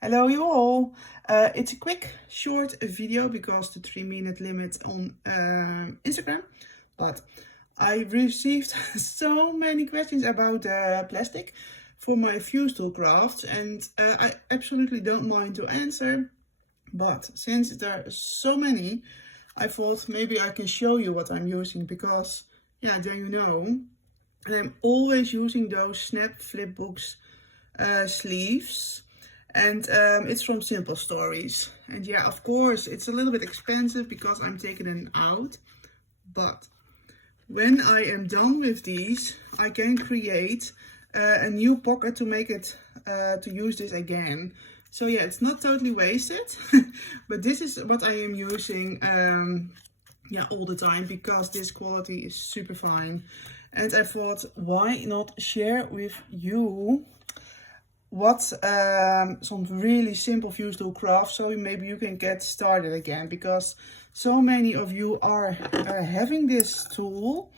Hello you all. It's a quick short video because the 3-minute limit on Instagram, but I received so many questions about plastic for my fusetool crafts, and I absolutely don't mind to answer, but since there are so many, I thought maybe I can show you what I'm using, because yeah, then you know. And I'm always using those snap flipbooks sleeves, and it's from Simple Stories. And yeah, of course it's a little bit expensive because I'm taking them out, but when I am done with these, I can create a new pocket to make it to use this again. So yeah, it's not totally wasted. But this is what I am using yeah, all the time, because this quality is super fine. And I thought, why not share with you what some really simple fusetool crafts, so maybe you can get started again, because so many of you are having this tool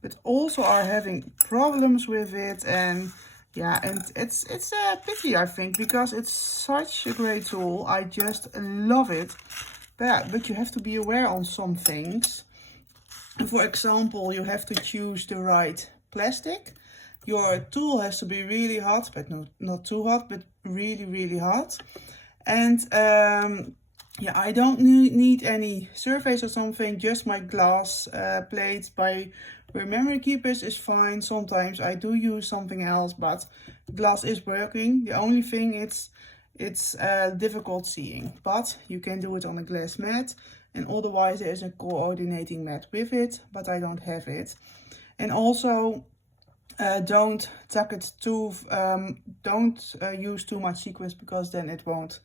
but also are having problems with it. And yeah, and it's a pity, I think, because it's such a great tool. I just love it, but you have to be aware on some things. And for example, you have to choose the right plastic. Your tool has to be really hot, but not too hot, but really hot. And yeah, I don't need any surface or something, just my glass plates by where memory keepers is fine. Sometimes I do use something else, but glass is working. The only thing it's difficult seeing, but you can do it on a glass mat, and otherwise there is a coordinating mat with it, but I don't have it. And also don't tuck it too, don't use too much sequins, because then it won't,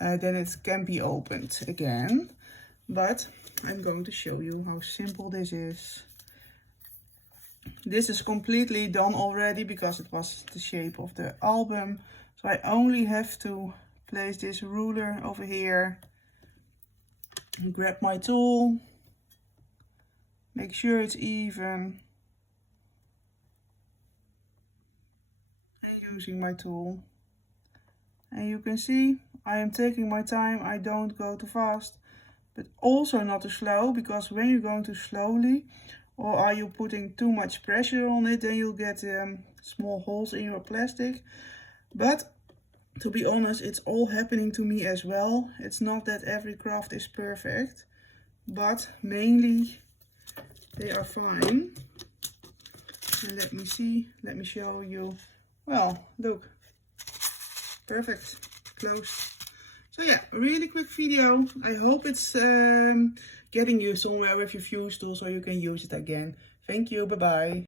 then it can be opened again. But I'm going to show you how simple this is. This is completely done already because it was the shape of the album. So I only have to place this ruler over here, grab my tool, make sure it's even, and using my tool. And you can see I am taking my time. I don't go too fast, but also not too slow, because when you're going too slowly, or are you putting too much pressure on it, then you'll get small holes in your plastic. But to be honest, it's all happening to me as well. It's not that every craft is perfect, but mainly they are fine. And let me see, let me show you. Well, look, perfect, close. So yeah, really quick video. I hope it's getting you somewhere with your fusetool so you can use it again. Thank you, bye bye.